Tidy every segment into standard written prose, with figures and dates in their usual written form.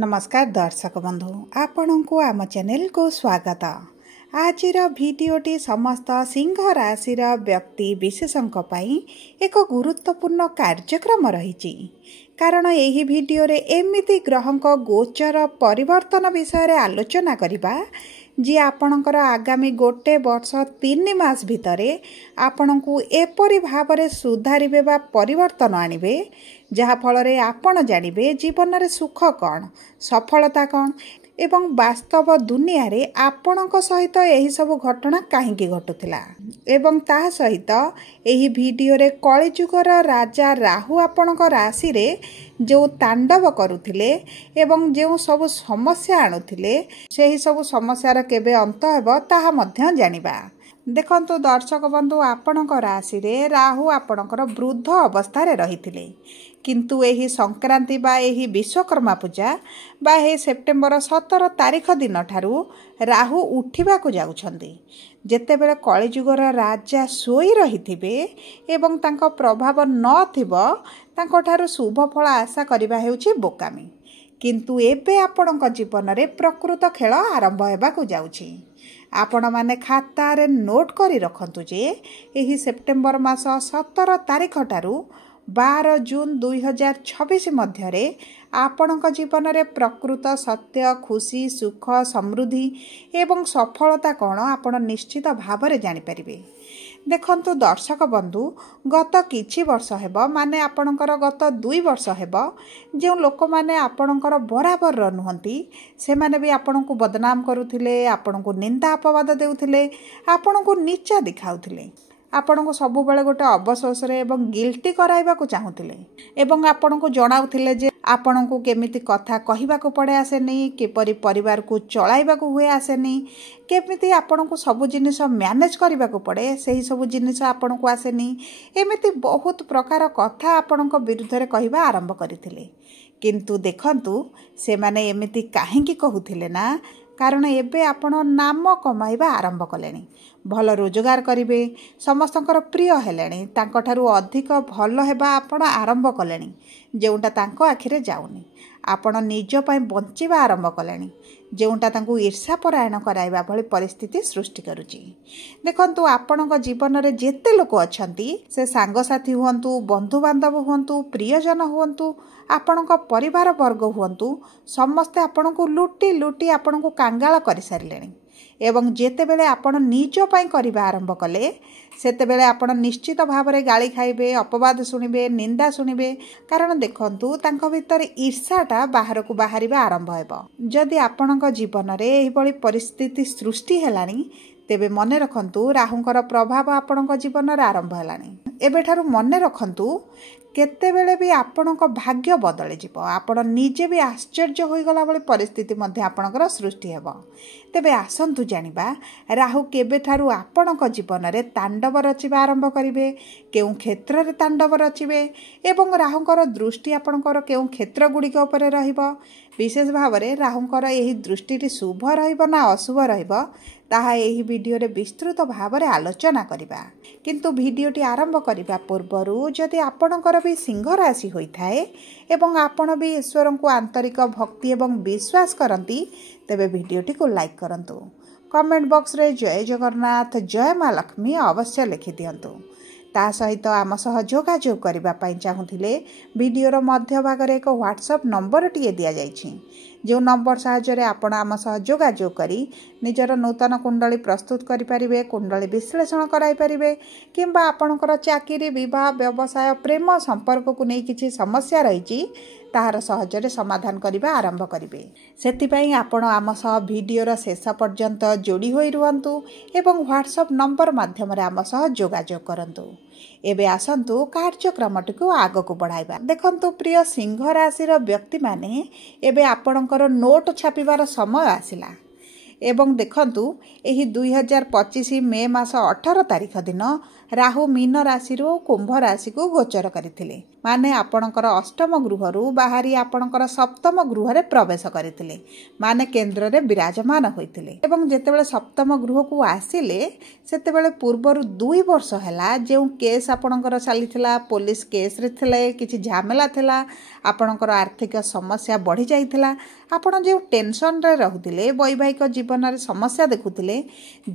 नमस्कार दर्शक बंधु आपण को आम चैनल को स्वागत। आज भिडीओटी समस्त सिंह राशि व्यक्ति विशेषों एक गुरुत्वपूर्ण कार्यक्रम रही कारण यही भिडियो रे एमिति ग्रहों गोचर परिवर्तन विषय आलोचना करबा जी आपणकर आगामी गोटे वर्ष 3 मास भितरे आपण को एपरी भाव सुधारिबे बा परिवर्तन आनिबे जहा फल आपण जानिबे जीवन रे सुख कौन सफलता कौन एवं वास्तव दुनिया रे आपणक सहित यही सब घटना कहीं घटुला एवं ता सहित यही भिडियो रे कलिजुगर राजा राहु आपणक राशि रे जो तांडव करुथिले एवं जो सब समस्या आणुथिले सेही सब समस्यार केबे अंत हेबो ताहा मध्य जानिबा। देखंतु दर्शक बंधु आपणक राशि रे राहु आपणकर वृद्ध अवस्था रे रहिथिले किंतु एही संक्रांति बा एही विश्वकर्मा पूजा बा हे सेप्टेम्बर 17 तारिख दिन ठारू राहु उठिबा को जाउछंदी जेतेबेले कलिजुगर राजा सोई रहिथिबे एवं तांको प्रभाव न थिबो तांको ठारू शुभ फल आशा करिबा हेउची बोकामी किंतु एबे आपणक जीवन रे प्रकृत खेल आरंभ हेबा को जाउची। आपण माने खाता रे नोट करी रखंतु जे एही सेप्टेम्बर मास 17 तारिख ठारू 12 जून 2026 मध्य आपणक जीवन रे प्रकृत सत्य खुशी सुख समृद्धि एवं सफलता कौन आपण निश्चित भाव में जानीपर। देखंतु दर्शक बंधु गत किछि वर्ष हेबो माने आपणकर गत 2 वर्ष हेबो जो लोक माने आपणकर बराबर नुहंती से माने भी आपण को बदनाम करुथिले आपण को निंदा अपवाद देउथिले आपण को नीचा दिखाउथिले आपण को सब बेले गोटे अवशोष एवं गिल्टी कराइबा को चाहूथिले एवं आपण को जणाउथिले जे आपण को केमिति कथा कहिबा को पड़े आसेनी किपरि परिवार को चलाइबा को हुए आसेनी केमिति आपण को सब जिनिस मैनेज करबा को पड़े सही सब जिनिस आपण को आसेनी एमिति बहुत प्रकार कथा आपण को विरुद्ध रे कहिबा आरंभ करिथिले किंतु देखंतु से माने एमिति काहेकि कहूथिले ना कारण एबे आपण नाम कमाइबा आरंभ कलेनी भल रोजगार करिवे समस्तकर प्रिय हेलेनी तांको ठारू अधिक भल हेबा आपण आरंभ कलेनी जेउटा तांको आखिरे जाउनी आपण निज पय बंचिबा आरंभ कलेनी जेउटा तांको ईर्षा परायण कराइबा भली परिस्थिति सृष्टि करूची। देखंतु आपणक जीवन रे जेते लोक अछंती से सांगसाथी हुअंतु बंधु बांधव हुअंतु प्रियजन हुअंतु आपणक परिवार वर्ग हुअंतु समस्ते आपणको लुटी लुटी आपणको कांगाल करि सारिलेनी एवं जेते बेले आपण निज पय करिबा आरंभ कले सेते बेले आपण निश्चित भाव में गाली खाइबे अपवाद शुणिबे निंदा शुणिबे कारण देखंतु तांको भितर ईर्षाटा बाहर को बाहरिबा आरंभ हेबो। जदि आपणक जीवन रे एही बळी परिस्थिति सृष्टि हेलानी तेबे मने रखंतु राहुंकर प्रभाव आपणक जीवन रे आरंभ हेलानी एबे ठारू मने रखंतु केतेबेले भी आपणक भाग्य बदली जिवो आपण निजे भी आश्चर्य होई गला बळे परिस्थिति मध्ये आपणकर सृष्टि हेबो। तेबे आसंतु जानिबा राहु केबे ठारू आपणक जीवन रे तांडव रचिबा आरंभ करिवे केउ क्षेत्र रे तांडव रचिबे एवं राहुंकर दृष्टि आपणकर केउ क्षेत्र गुडी के ऊपर रहिबो विशेष भाव में राहुंकर यही दृष्टि शुभ रहिबो ना अशुभ रहिबो ताहा यही वीडियो रे विस्तृत भाव में आलोचना करिबा किंतु वीडियोटी आरंभ करिबा पूर्वरु जदि आपणकर भी सिंह राशि होइथाए एवं आपण भी ईश्वर को आंतरिक भक्ति एवं विश्वास करंती तेबे वीडियोटी को लाइक करंतु कमेंट बॉक्स रे जय जगन्नाथ जय मां लक्ष्मी अवश्य लिखि दियंतु ता सहित आम सह जोगाजोग करबा पई चाहूथिले वीडियोर मध्य भाग रे एक व्हाट्सएप नंबर टिए दिया जाइछि जो नंबर साहाय्य आपण आम सह जोगाजोग करी निजर नूतन कुंडली प्रस्तुत करि परिबे कुंडली विश्लेषण कराई परिबे किंबा आपणकर चाकरी विवाह व्यवसाय प्रेम संपर्क को नै किछि समस्या रहिछि ताहार सहजरे समाधान करिबा आरंभ करिवे सेथिपई आपण आम सह वीडियोर शेष पर्यंत जोड़ी होई रुहंतु एवं व्हाट्सएप नंबर माध्यम रे आम सह जोगाजोग करंतु। एबे आसंतु कार्यक्रमटी को आग को बढ़ाइबा। देखंतु प्रिय सिंह राशि व्यक्ति माने एबे आपणकर नोट छापिबार समय आसिला एवं देखंतु एही 2025 मे मास 18 तारिख दिन राहु मीन राशि कुंभ राशि को गोचर करथिले माने आपणकर अष्टम गृहरु बाहरी आपणकर सप्तम गृह रे प्रवेश करथिले माने केंद्र रे विराजमान होइथिले एवं जेतेबेले सप्तम गृह को आसिले सेतेबेले पूर्वरु 2 वर्ष हैला जे केस आपणकर चलीथिला पुलिस केस रे थिले किछि झमेला थिला आपणकर आर्थिक समस्या बढ़ी जाइथिला ଆପଣ ଯେଉଁ ଟେନସନରେ ରହୁଥିଲେ, ବୈବାହିକ ଜୀବନରେ ସମସ୍ୟା ଦେଖୁଥିଲେ,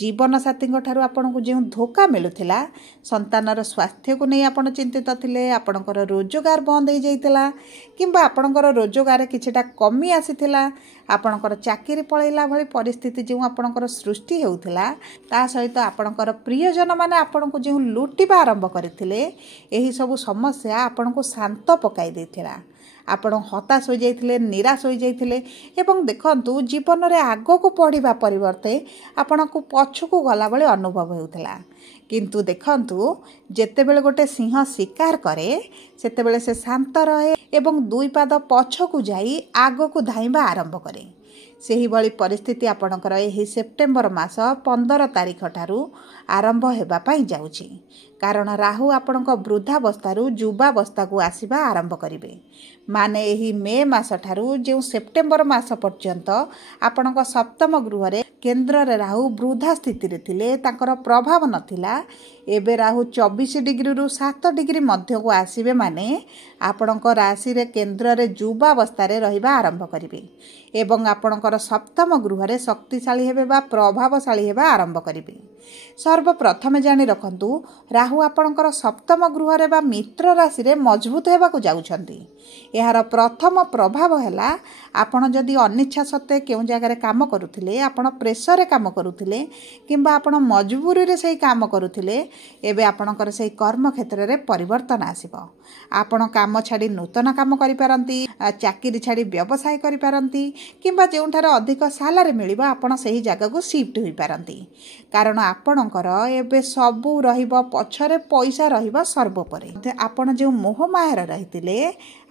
ଜୀବନସାଥୀଙ୍କ ଠାରୁ ଆପଣଙ୍କୁ ଯେଉଁ ଧୋକା ମିଳୁଥିଲା, ସନ୍ତାନର ସ୍ୱାସ୍ଥ୍ୟକୁ ନେଇ ଆପଣ ଚିନ୍ତିତ ଥିଲେ, ଆପଣଙ୍କର ରୋଜଗାର ବନ୍ଦ ହୋଇଯାଇଥିଲା କିମ୍ବା ଆପଣଙ୍କର ରୋଜଗାରରେ କିଛିଟା କମି ଆସିଥିଲା, ଆପଣଙ୍କର ଚାକିରି ପଳେଇଲା ଭଳି ପରିସ୍ଥିତି ଯେଉଁ ଆପଣଙ୍କର ସୃଷ୍ଟି ହେଉଥିଲା, ତା ସହିତ ଆପଣଙ୍କର ପ୍ରିୟଜନମାନେ ଆପଣଙ୍କୁ ଯେଉଁ ଲୁଟିବା ଆରମ୍ଭ କରିଥିଲେ, ଏହିସବୁ ସମସ୍ୟା ଆପଣଙ୍କୁ ଶାନ୍ତ ପକାଇ ଦେଇଥିଲା। ଆପଣ ହତାଶ ହୋଇଯାଇଥିଲେ, ନିରାଶ ହୋଇଯାଇଥିଲେ ଏବଂ ଦେଖନ୍ତୁ ଜୀବନରେ ଆଗକୁ ବଢ଼ିବା ପରିବର୍ତ୍ତେ ଆପଣଙ୍କୁ ପଛକୁ ଗଲାଭଳି ଅନୁଭବ ହେଉଥିଲା। କିନ୍ତୁ ଦେଖନ୍ତୁ, ଯେତେବେଳେ ଗୋଟେ ସିଂହ ଶିକାର କରେ ସେତେବେଳେ ସେ ଶାନ୍ତ ରହେ ଏବଂ 2 ପାଦ ପଛକୁ ଯାଇ ଆଗକୁ ଧାଇଁବା ଆରମ୍ଭ କରେ। ସେହିଭଳି ପରିସ୍ଥିତି ଆପଣଙ୍କର ଏହି ସେପ୍ଟେମ୍ବର ମାସ 15 ତାରିଖ ଠାରୁ ଆରମ୍ଭ ହେବା ପାଇଁ ଯାଉଛି। କାରଣ ରାହୁ ଆପଣଙ୍କ ବୃଦ୍ଧାବସ୍ଥାରୁ ଯୁବାବସ୍ଥାକୁ ଆସିବା ଆରମ୍ଭ କରିବେ। ମାନେ ଏହି ମେ ମାସ ଠାରୁ ଯେଉଁ ସେପ୍ଟେମ୍ବର ମାସ ପର୍ଯ୍ୟନ୍ତ ଆପଣଙ୍କ ସପ୍ତମ ଗୃହରେ କେନ୍ଦ୍ରରେ ରାହୁ ବୃଦ୍ଧା ସ୍ଥିତିରେ ଥିଲେ, ତାଙ୍କର ପ୍ରଭାବ ନଥିଲା, ଏବେ ରାହୁ 24 ଡିଗ୍ରୀରୁ 7 ଡିଗ୍ରୀ ମଧ୍ୟକୁ ଆସିବେ। ମାନେ ଆପଣଙ୍କ ରାଶିରେ କେନ୍ଦ୍ରରେ ଯୁବାବସ୍ଥାରେ ରହିବା ଆରମ୍ଭ କରିବେ ଏବଂ ଆପଣଙ୍କର ସପ୍ତମ ଗୃହରେ ଶକ୍ତିଶାଳୀ ହେବେ ବା ପ୍ରଭାବଶାଳୀ ହେବା ଆରମ୍ଭ କରିବେ। ସର୍ବପ୍ରଥମେ ଜାଣି ରଖନ୍ତୁ, ରାହୁ ଆପଣଙ୍କର ସପ୍ତମ ଗୃହରେ ବା ମିତ୍ର ରାଶିରେ ମଜବୁତ ହେବାକୁ ଯାଉଛନ୍ତି। ଏହାର ପ୍ରଥମ ପ୍ରଭାବ ହେଲା, ଆପଣ ଯଦି ଅନିଚ୍ଛା ସତ୍ତ୍ୱେ କେଉଁ ଜାଗାରେ କାମ କରୁଥିଲେ, ଆପଣ ପ୍ରେସରରେ କାମ କରୁଥିଲେ କିମ୍ବା ଆପଣ ମଜବୁରିରେ ସେହି କାମ କରୁଥିଲେ, ଏବେ ଆପଣଙ୍କର ସେହି କର୍ମକ୍ଷେତ୍ରରେ ପରିବର୍ତ୍ତନ ଆସିବ। ଆପଣ କାମ ଛାଡ଼ି ନୂତନ କାମ କରିପାରନ୍ତି, ଚାକିରି ଛାଡ଼ି ବ୍ୟବସାୟ କରିପାରନ୍ତି କିମ୍ବା ଯେଉଁଠାରେ ଅଧିକ ସାଲାରୀ ମିଳିବ ଆପଣ ସେହି ଜାଗାକୁ ସିଫ୍ଟ ହୋଇପାରନ୍ତି। କାରଣ ଆପଣଙ୍କର ଏବେ ସବୁ ରହିବ ପଛରେ, ପଇସା ରହିବ ସର୍ବୋପରେ। ଆପଣ ଯେଉଁ ମୋହମାୟାରେ ରହିଥିଲେ,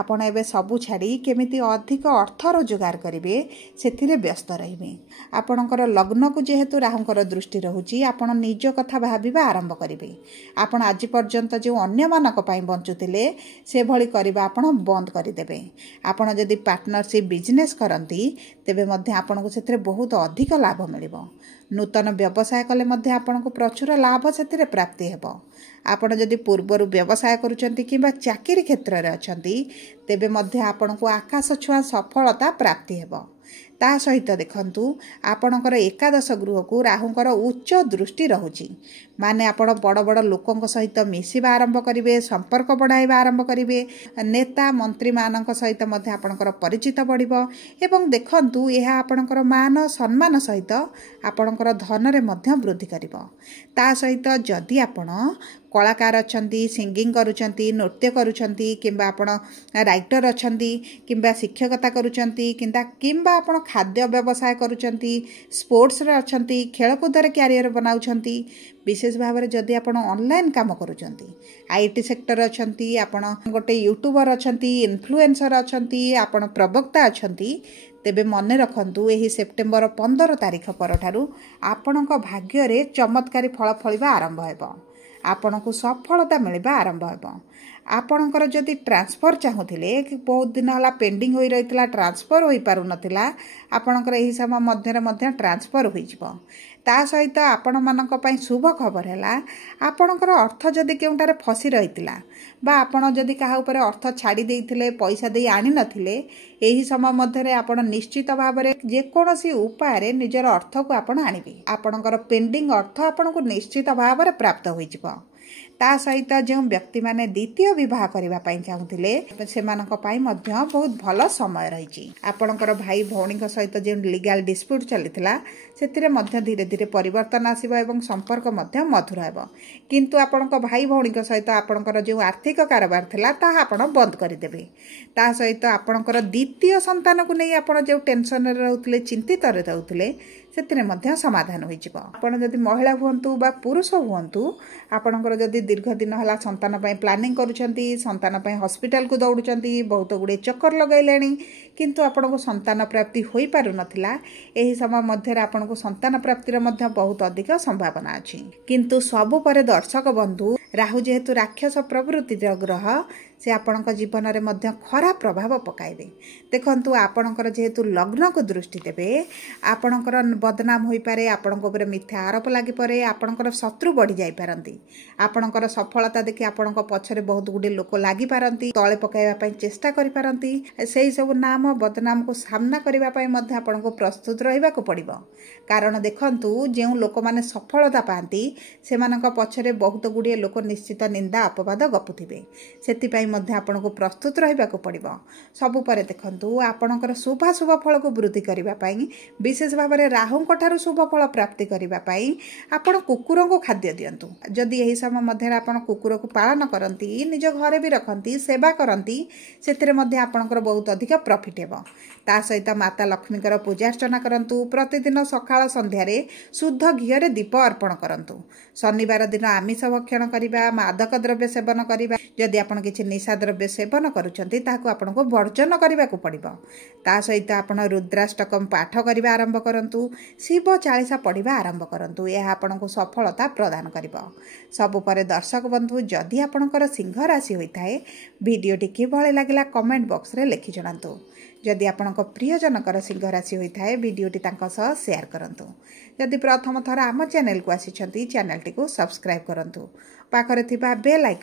ଆପଣ ଏବେ ସବୁ ଛାଡ଼ି କେମିତି ଅଧିକ ଅର୍ଥ ରୋଜଗାର କରିବେ ସେଥିରେ ବ୍ୟସ୍ତ ରହିବେ। ଆପଣଙ୍କର ଲଗ୍ନକୁ ଯେହେତୁ ରାହୁଙ୍କର ଦୃଷ୍ଟି ରହୁଛି, ଆପଣ ନିଜ କଥା ଭାବିବା ଆରମ୍ଭ କରିବେ। ଆପଣ ଆଜି ପର୍ଯ୍ୟନ୍ତ ଯେଉଁ ଅନ୍ୟମାନଙ୍କ ପାଇଁ ବଞ୍ଚୁଥିଲେ, ସେଭଳି କରିବା ଆପଣ ବନ୍ଦ କରିଦେବେ। ଆପଣ ଯଦି ପାର୍ଟନରସିପ୍ ବିଜନେସ୍ କରନ୍ତି, ତେବେ ମଧ୍ୟ ଆପଣଙ୍କୁ ସେଥିରେ ବହୁତ ଅଧିକ ଲାଭ ମିଳିବ। ନୂତନ ବ୍ୟବସାୟ କଲେ ମଧ୍ୟ ଆପଣଙ୍କୁ ପ୍ରଚୁର ଲାଭ ସେଥିରେ ପ୍ରାପ୍ତି ହେବ। ଆପଣ ଯଦି ପୂର୍ବରୁ ବ୍ୟବସାୟ କରୁଛନ୍ତି କିମ୍ବା ଚାକିରି କ୍ଷେତ୍ରରେ ଅଛନ୍ତି, ତେବେ ମଧ୍ୟ ଆପଣଙ୍କୁ ଆକାଶ ଛୁଆଁ ସଫଳତା ପ୍ରାପ୍ତି ହେବ। ତା ସହିତ ଦେଖନ୍ତୁ, ଆପଣଙ୍କର ଏକାଦଶ ଗୃହକୁ ରାହୁଙ୍କର ଉଚ୍ଚ ଦୃଷ୍ଟି ରହୁଛି। ମାନେ ଆପଣ ବଡ଼ ବଡ଼ ଲୋକଙ୍କ ସହିତ ମିଶିବା ଆରମ୍ଭ କରିବେ, ସମ୍ପର୍କ ବଢ଼ାଇବା ଆରମ୍ଭ କରିବେ, ନେତା ମନ୍ତ୍ରୀମାନଙ୍କ ସହିତ ମଧ୍ୟ ଆପଣଙ୍କର ପରିଚିତ ବଢ଼ିବ ଏବଂ ଦେଖନ୍ତୁ, ଏହା ଆପଣଙ୍କର ମାନ ସମ୍ମାନ ସହିତ ଆପଣଙ୍କର ଧନରେ ମଧ୍ୟ ବୃଦ୍ଧି କରିବ। ତା ସହିତ ଯଦି ଆପଣ କଳାକାର ଅଛନ୍ତି, ସିଙ୍ଗିଂ କରୁଛନ୍ତି, ନୃତ୍ୟ କରୁଛନ୍ତି କିମ୍ବା ଆପଣ ରାଇଟର ଅଛନ୍ତି କିମ୍ବା ଶିକ୍ଷକତା କରୁଛନ୍ତି କିମ୍ବା ଆପଣ ଖାଦ୍ୟ ବ୍ୟବସାୟ କରୁଛନ୍ତି, ସ୍ପୋର୍ଟସରେ ଅଛନ୍ତି, ଖେଳକୁଦରେ କ୍ୟାରିୟର ବନାଉଛନ୍ତି, ବିଶେଷ ଭାବରେ ଯଦି ଆପଣ ଅନଲାଇନ୍ କାମ କରୁଛନ୍ତି, IT ସେକ୍ଟର ଅଛନ୍ତି, ଆପଣ ଗୋଟେ ୟୁଟ୍ୟୁବର ଅଛନ୍ତି, ଇନଫ୍ଲୁଏନ୍ସର ଅଛନ୍ତି, ଆପଣ ପ୍ରବକ୍ତା ଅଛନ୍ତି, ତେବେ ମନେ ରଖନ୍ତୁ, ଏହି ସେପ୍ଟେମ୍ବର 15 ତାରିଖ ପରଠାରୁ ଆପଣଙ୍କ ଭାଗ୍ୟରେ ଚମତ୍କାରୀ ଫଳ ଫଳିବା ଆରମ୍ଭ ହେବ। ଆପଣଙ୍କୁ ସଫଳତା ମିଳିବା ଆରମ୍ଭ ହେବ। ଆପଣଙ୍କର ଯଦି ଟ୍ରାନ୍ସଫର ଚାହୁଁଥିଲେ, ବହୁତ ଦିନ ହେଲା ପେଣ୍ଡିଂ ହୋଇ ରହିଥିଲା, ଟ୍ରାନ୍ସଫର ହୋଇପାରୁନଥିଲା, ଆପଣଙ୍କର ଏହି ସମୟ ମଧ୍ୟରେ ମଧ୍ୟ ଟ୍ରାନ୍ସଫର ହୋଇଯିବ। ତା ସହିତ ଆପଣମାନଙ୍କ ପାଇଁ ଶୁଭ ଖବର ହେଲା, ଆପଣଙ୍କର ଅର୍ଥ ଯଦି କେଉଁଠାରେ ଫସି ରହିଥିଲା ବା ଆପଣ ଯଦି କାହା ଉପରେ ଅର୍ଥ ଛାଡ଼ି ଦେଇଥିଲେ, ପଇସା ଦେଇ ଆଣିନଥିଲେ, ଏହି ସମୟ ମଧ୍ୟରେ ଆପଣ ନିଶ୍ଚିତ ଭାବରେ ଯେକୌଣସି ଉପାୟରେ ନିଜର ଅର୍ଥକୁ ଆପଣ ଆଣିବେ। ଆପଣଙ୍କର ପେଣ୍ଡିଂ ଅର୍ଥ ଆପଣଙ୍କୁ ନିଶ୍ଚିତ ଭାବରେ ପ୍ରାପ୍ତ ହୋଇଯିବ। ତା ସହିତ ଯେଉଁ ବ୍ୟକ୍ତିମାନେ ଦ୍ୱିତୀୟ ବିବାହ କରିବା ପାଇଁ ଚାହୁଁଥିଲେ, ସେମାନଙ୍କ ପାଇଁ ମଧ୍ୟ ବହୁତ ଭଲ ସମୟ ରହିଛି। ଆପଣଙ୍କର ଭାଇ ଭଉଣୀଙ୍କ ସହିତ ଯେଉଁ ଲିଗାଲ ଡିସ୍ପ୍ୟୁଟ୍ ଚାଲିଥିଲା, ସେଥିରେ ମଧ୍ୟ ଧୀରେ ଧୀରେ ପରିବର୍ତ୍ତନ ଆସିବ ଏବଂ ସମ୍ପର୍କ ମଧ୍ୟ ମଧୁର ହେବ। କିନ୍ତୁ ଆପଣଙ୍କ ଭାଇ ଭଉଣୀଙ୍କ ସହିତ ଆପଣଙ୍କର ଯେଉଁ ଆର୍ଥିକ କାରବାର ଥିଲା, ତାହା ଆପଣ ବନ୍ଦ କରିଦେବେ। ତା ସହିତ ଆପଣଙ୍କର ଦ୍ୱିତୀୟ ସନ୍ତାନକୁ ନେଇ ଆପଣ ଯେଉଁ ଟେନସନରେ ରହୁଥିଲେ, ଚିନ୍ତିତରେ ରହୁଥିଲେ, ସେଥିରେ ମଧ୍ୟ ସମାଧାନ ହୋଇଯିବ। ଆପଣ ଯଦି ମହିଳା ହୁଅନ୍ତୁ ବା ପୁରୁଷ ହୁଅନ୍ତୁ, ଆପଣଙ୍କର ଯଦି ଦୀର୍ଘ ଦିନ ହେଲା ସନ୍ତାନ ପାଇଁ ପ୍ଲାନିଂ କରୁଛନ୍ତି, ସନ୍ତାନ ପାଇଁ ହସ୍ପିଟାଲକୁ ଦୌଡ଼ୁଛନ୍ତି, ବହୁତ ଗୁଡ଼ିଏ ଚକ୍କର ଲଗାଇଲେଣି, କିନ୍ତୁ ଆପଣଙ୍କୁ ସନ୍ତାନ ପ୍ରାପ୍ତି ହୋଇପାରୁନଥିଲା, ଏହି ସମୟ ମଧ୍ୟରେ ଆପଣଙ୍କୁ ସନ୍ତାନ ପ୍ରାପ୍ତିର ମଧ୍ୟ ବହୁତ ଅଧିକ ସମ୍ଭାବନା ଅଛି। କିନ୍ତୁ ସବୁ ପରେ ଦର୍ଶକ ବନ୍ଧୁ, राहु जेहेतु राक्षस प्रवृत्तिर ग्रह से आपणक जीवन में खराब प्रभाव पकाइबे। देखंतु आपणकर जेहेतु लग्न को दृष्टि देबे आपणकर बदनाम होई पारे, आपणक ऊपर मिथ्या आरोप लागि पारे, आपणकर शत्रु बढ़ी जाई पारंती, आपणकर सफलता देखि आपणक पछरे बहुत गुडे लोक लागि पारंती, तळे पकाइबा पई चेष्टा करि पारंती। सेही सब नाम बदनाम को सामना करिबा पई मध्ये आपणको प्रस्तुत रहिबा को पड़िबो। कारण देखंतु जेउ लोक माने सफलता पाती सेमानक पछरे बहुत गुडे लोक निश्चित निंदा अपवाद गपुथिबे, सेति पई मध्ये आपणको प्रस्तुत रहिबा को पड़िबो। सबु परे देखंतु आपणकर शुभाशुभ फल को वृद्धि करिबा पई विशेष भाव में राहुंक ठारू शुभ फल प्राप्ति करिबा पई आपण कुकुर को खाद्य दियंतु। जदि एही समय मध्ये आपण कुकुर को पालन करंती, निज घरे भी रखंती, सेवा करंती, सेतिरे मध्ये आपणकर बहुत अधिक प्रॉफिट हेबो। ता सहित माता लक्ष्मीकर पूजा अर्चना करंतु। प्रतिदिन सकाळ संध्यारे शुद्ध घीरे दीप अर्पण करंतु। शनिवार दिन आमिष भक्षण करिबा, मादक द्रव्य सेवन करिबा, जदि आपण किछि निशा द्रव्य सेवन करूछंती ताको आपनको वर्जन करिबा को पड़िबो। ता सहित आपण रुद्राष्टकम पाठ करिबा आरंभ करंतु, शिव चालीसा पढ़िबा आरंभ करंतु। यह आपनको सफलता प्रदान करिबो। सबु परे दर्शक बंधु जदि आपणकर सिंह राशि होइथाय वीडियोटी किभଳି लागिला कमेंट बॉक्स रे लिखि जणांतु। जदि आपणक प्रियजनकर सिंह राशि होइथाय वीडियोटी तांका सह शेयर करंतु। जदि प्रथम थर आम चैनल को आसिछंती चैनल टी को सब्सक्राइब करंतु। पाखरे थिबा बेल आइकन